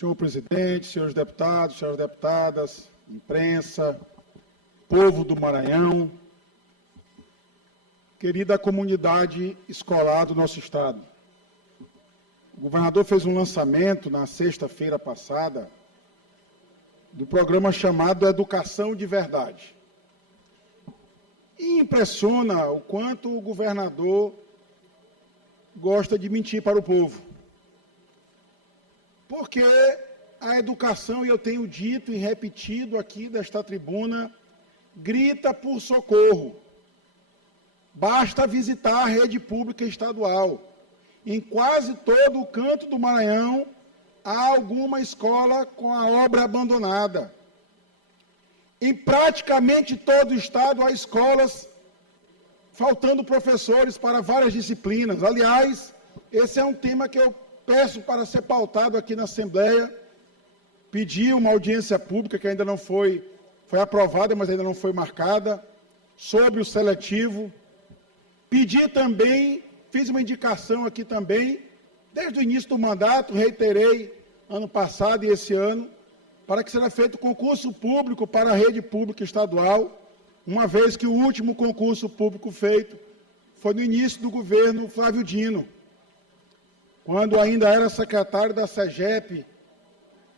Senhor presidente, senhores deputados, senhoras deputadas, imprensa, povo do Maranhão, querida comunidade escolar do nosso estado. O governador fez um lançamento na sexta-feira passada do programa chamado Educação de Verdade. E impressiona o quanto o governador gosta de mentir para o povo. Porque a educação, e eu tenho dito e repetido aqui desta tribuna, grita por socorro. Basta visitar a rede pública estadual. Em quase todo o canto do Maranhão, há alguma escola com a obra abandonada. Em praticamente todo o estado, há escolas faltando professores para várias disciplinas. Aliás, esse é um tema que eu peço para ser pautado aqui na Assembleia. Pedi uma audiência pública que ainda não foi aprovada, mas ainda não foi marcada, sobre o seletivo. Pedi também, fiz uma indicação aqui também, desde o início do mandato, reiterei ano passado e esse ano, para que seja feito concurso público para a rede pública estadual, uma vez que o último concurso público feito foi no início do governo Flávio Dino, quando ainda era secretário da SEGEP,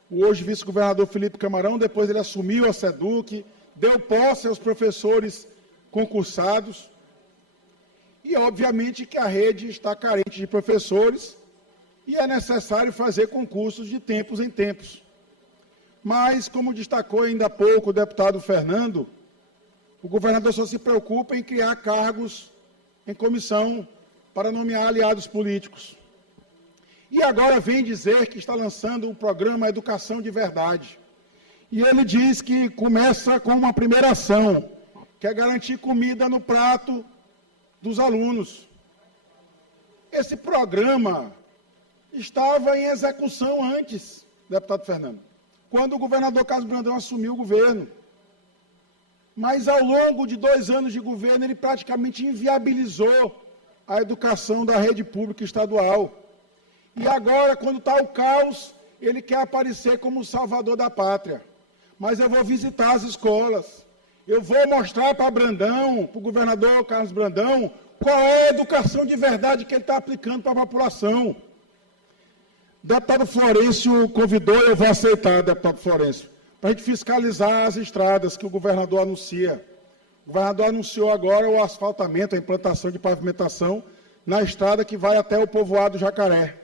o hoje vice-governador Felipe Camarão. Depois ele assumiu a SEDUC, deu posse aos professores concursados, e obviamente que a rede está carente de professores, e é necessário fazer concursos de tempos em tempos. Mas, como destacou ainda há pouco o deputado Fernando, o governador só se preocupa em criar cargos em comissão para nomear aliados políticos. E agora vem dizer que está lançando o programa Educação de Verdade. E ele diz que começa com uma primeira ação, que é garantir comida no prato dos alunos. Esse programa estava em execução antes, deputado Fernando, quando o governador Carlos Brandão assumiu o governo. Mas, ao longo de 2 anos de governo, ele praticamente inviabilizou a educação da rede pública estadual. E agora, quando está o caos, ele quer aparecer como o salvador da pátria. Mas eu vou visitar as escolas, eu vou mostrar para Brandão, para o governador Carlos Brandão, qual é a educação de verdade que ele está aplicando para a população. O deputado Florencio convidou, eu vou aceitar, deputado Florencio, para a gente fiscalizar as estradas que o governador anuncia. O governador anunciou agora o asfaltamento, a implantação de pavimentação na estrada que vai até o povoado Jacaré.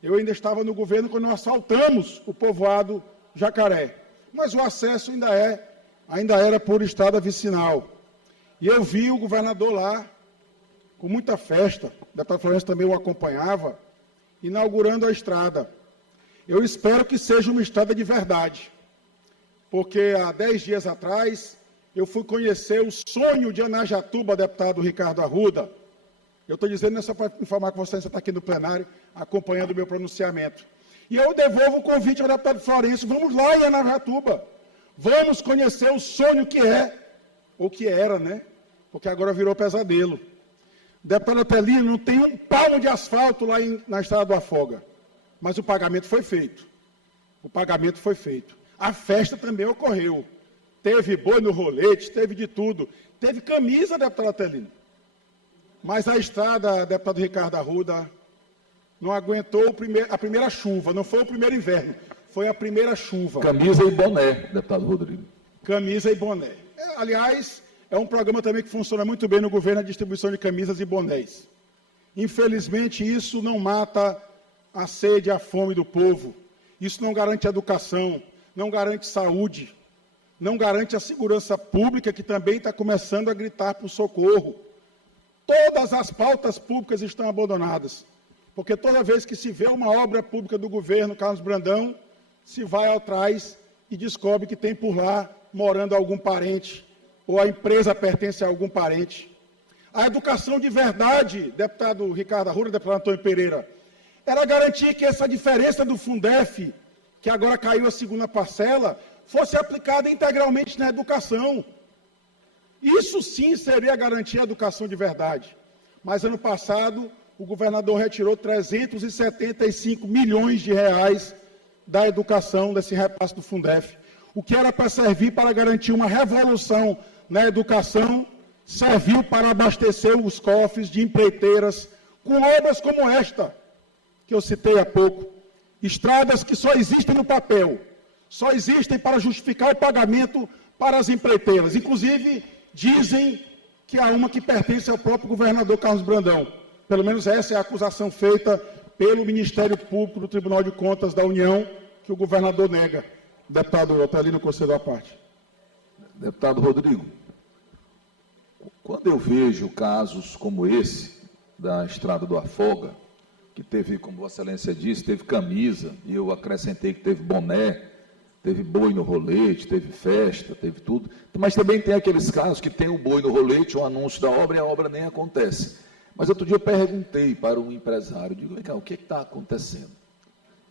Eu ainda estava no governo quando nós asfaltamos o povoado Jacaré, mas o acesso ainda era por estrada vicinal. E eu vi o governador lá, com muita festa, o deputado Florencio também o acompanhava, inaugurando a estrada. Eu espero que seja uma estrada de verdade, porque há 10 dias atrás eu fui conhecer o sonho de Anajatuba, deputado Ricardo Arruda. Eu estou dizendo isso só para informar que você está aqui no plenário, acompanhando o meu pronunciamento. E eu devolvo o convite ao deputado Florencio, vamos lá em Anajatuba, vamos conhecer o sonho que é, ou que era, né? Porque agora virou pesadelo. Deputado Atelino, não tem um palmo de asfalto lá na estrada do Afoga, mas o pagamento foi feito. O pagamento foi feito. A festa também ocorreu. Teve boi no rolete, teve de tudo. Teve camisa, deputado Atelino. Mas a estrada, deputado Ricardo Arruda, não aguentou a primeira chuva, não foi o primeiro inverno, foi a primeira chuva. Camisa e boné, deputado Rodrigo. Camisa e boné. Aliás, é um programa também que funciona muito bem no governo, a distribuição de camisas e bonés. Infelizmente, isso não mata a sede e a fome do povo. Isso não garante educação, não garante saúde, não garante a segurança pública, que também está começando a gritar por socorro. Todas as pautas públicas estão abandonadas, porque toda vez que se vê uma obra pública do governo Carlos Brandão, se vai atrás e descobre que tem por lá morando algum parente, ou a empresa pertence a algum parente. A educação de verdade, deputado Ricardo Arruda, deputado Antônio Pereira, era garantir que essa diferença do Fundef, que agora caiu a segunda parcela, fosse aplicada integralmente na educação. Isso sim seria garantir a educação de verdade. Mas ano passado, o governador retirou 375 milhões de reais da educação, desse repasse do Fundef. O que era para servir para garantir uma revolução na educação, serviu para abastecer os cofres de empreiteiras com obras como esta, que eu citei há pouco. Estradas que só existem no papel, só existem para justificar o pagamento para as empreiteiras. Inclusive, dizem que há uma que pertence ao próprio governador Carlos Brandão. Pelo menos essa é a acusação feita pelo Ministério Público do Tribunal de Contas da União, que o governador nega. Deputado Otelino, concedeu a parte. Deputado Rodrigo, quando eu vejo casos como esse, da Estrada do Afoga, que teve, como Vossa Excelência disse, teve camisa, e eu acrescentei que teve boné, teve boi no rolete, teve festa, teve tudo, mas também tem aqueles casos que tem o boi no rolete, o anúncio da obra, e a obra nem acontece. Mas outro dia eu perguntei para um empresário, digo, vem cá, o que está acontecendo?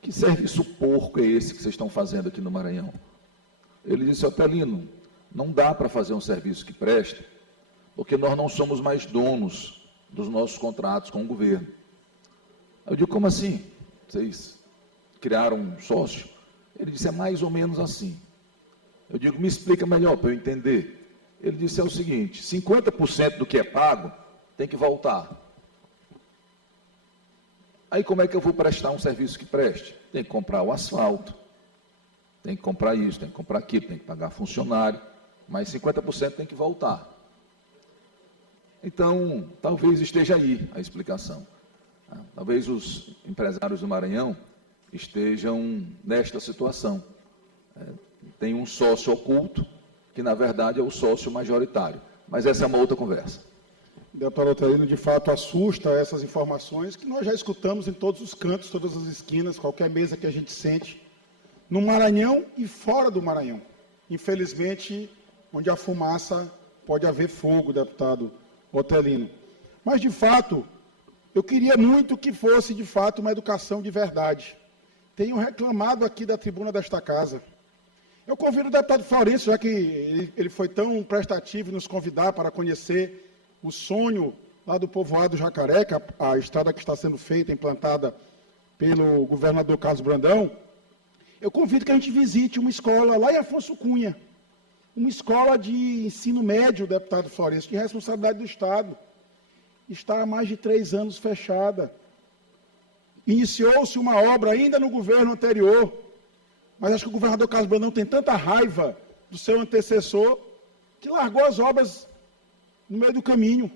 Que serviço porco é esse que vocês estão fazendo aqui no Maranhão? Ele disse, Otelino, não dá para fazer um serviço que preste, porque nós não somos mais donos dos nossos contratos com o governo. Eu digo, como assim? Vocês criaram um sócio? Ele disse, é mais ou menos assim. Eu digo, me explica melhor para eu entender. Ele disse, é o seguinte, 50% do que é pago tem que voltar. Aí como é que eu vou prestar um serviço que preste? Tem que comprar o asfalto, tem que comprar isso, tem que comprar aquilo, tem que pagar funcionário, mas 50% tem que voltar. Então, talvez esteja aí a explicação. Talvez os empresários do Maranhão estejam nesta situação. Tem um sócio oculto, que na verdade é o sócio majoritário. Mas essa é uma outra conversa. Deputado Otelino, de fato, assusta essas informações que nós já escutamos em todos os cantos, todas as esquinas, qualquer mesa que a gente sente, no Maranhão e fora do Maranhão. Infelizmente, onde há fumaça, pode haver fogo, deputado Otelino. Mas, de fato, eu queria muito que fosse, de fato, uma educação de verdade. Tenho reclamado aqui da tribuna desta casa. Eu convido o deputado Florencio, já que ele foi tão prestativo em nos convidar para conhecer o sonho lá do povoado Jacaré, a estrada que está sendo feita, implantada pelo governador Carlos Brandão. Eu convido que a gente visite uma escola lá em Afonso Cunha, uma escola de ensino médio, deputado Florencio, de responsabilidade do Estado. Está há mais de 3 anos fechada. Iniciou-se uma obra ainda no governo anterior, mas acho que o governador Carlos Brandão tem tanta raiva do seu antecessor que largou as obras no meio do caminho.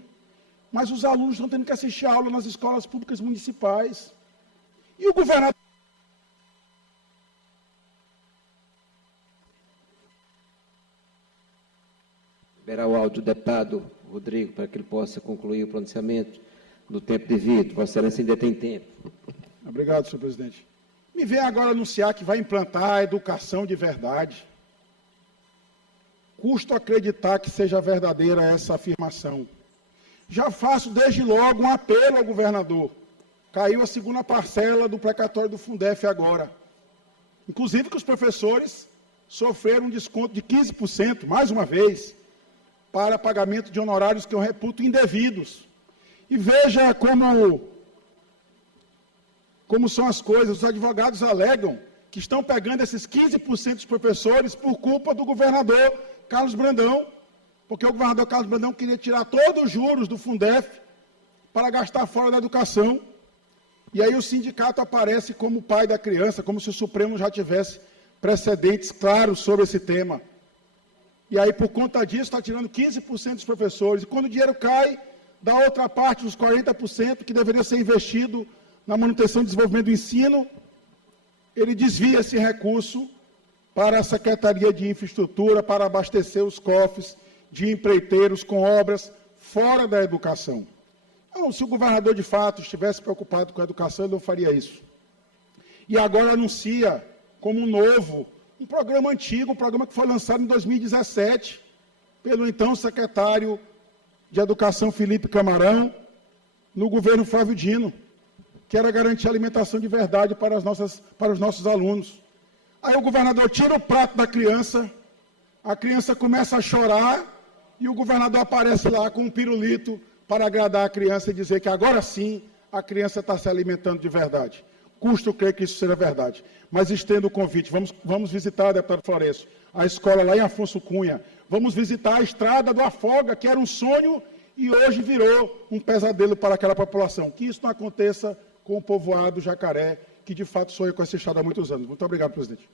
Mas os alunos estão tendo que assistir a aula nas escolas públicas municipais. E o governador... Liberar o áudio do deputado Rodrigo, para que ele possa concluir o pronunciamento no tempo devido. Vossa Excelência ainda tem tempo. Obrigado, senhor presidente. Me vem agora anunciar que vai implantar a educação de verdade. Custo acreditar que seja verdadeira essa afirmação. Já faço desde logo um apelo ao governador. Caiu a segunda parcela do precatório do Fundef agora. Inclusive que os professores sofreram um desconto de 15%, mais uma vez, para pagamento de honorários que eu reputo indevidos. E veja como são as coisas. Os advogados alegam que estão pegando esses 15% dos professores por culpa do governador Carlos Brandão, porque o governador Carlos Brandão queria tirar todos os juros do Fundef para gastar fora da educação. E aí o sindicato aparece como pai da criança, como se o Supremo já tivesse precedentes claros sobre esse tema. E aí, por conta disso, está tirando 15% dos professores. E quando o dinheiro cai, da outra parte, os 40% que deveria ser investido na manutenção e desenvolvimento do ensino, ele desvia esse recurso para a Secretaria de Infraestrutura, para abastecer os cofres de empreiteiros com obras fora da educação. Então, se o governador, de fato, estivesse preocupado com a educação, ele não faria isso. E agora anuncia como novo um programa antigo, um programa que foi lançado em 2017, pelo então secretário de Educação, Felipe Camarão, no governo Flávio Dino, que era garantir alimentação de verdade para os nossos alunos. Aí o governador tira o prato da criança, a criança começa a chorar, e o governador aparece lá com um pirulito para agradar a criança e dizer que agora sim a criança está se alimentando de verdade. custa crer que isso seja verdade. Mas estendo o convite, vamos visitar, deputado Florencio, a escola lá em Afonso Cunha, vamos visitar a estrada do Afoga, que era um sonho e hoje virou um pesadelo para aquela população. Que isso não aconteça com o povoado Jacaré, que de fato sonha com essa estrada há muitos anos. Muito obrigado, presidente.